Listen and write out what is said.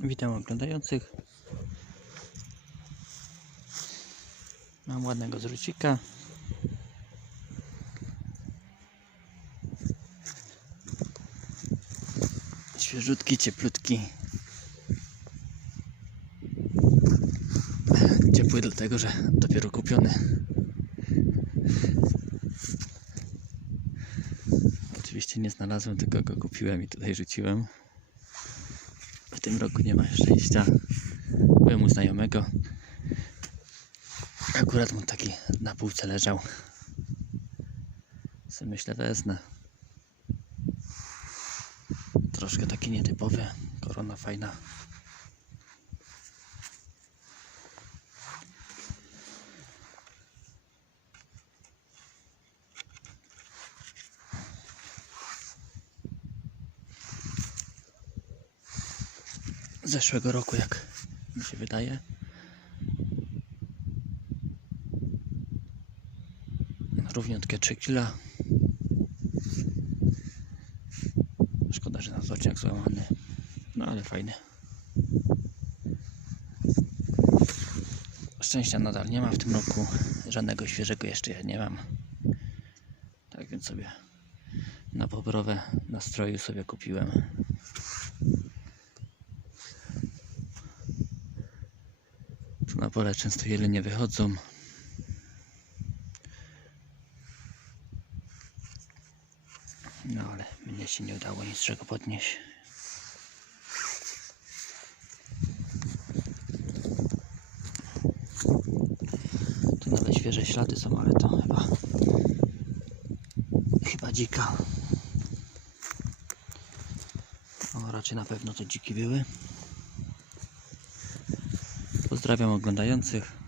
Witam oglądających. Mam ładnego zwrócika. Świeżutki, cieplutki. Ciepły dlatego, że dopiero kupiony. Oczywiście nie znalazłem, tylko go kupiłem i tutaj rzuciłem. W tym roku nie ma szczęścia. Byłem u znajomego. Akurat mu taki na półce leżał. Co myślę wezmę. Troszkę taki nietypowy. Korona fajna. Zeszłego roku, jak mi się wydaje. Równiutkie 3 kila. Szkoda, że na zociak złamany. No ale fajny. Szczęścia nadal nie ma w tym roku. Żadnego świeżego jeszcze ja nie mam. Tak więc sobie na pobrowe nastroju sobie kupiłem. Tu na pole często jelenie wychodzą. No ale mnie się nie udało niczego podnieść. Tu nawet świeże ślady są, ale to chyba chyba dzika. O, raczej na pewno to dziki były. Pozdrawiam oglądających.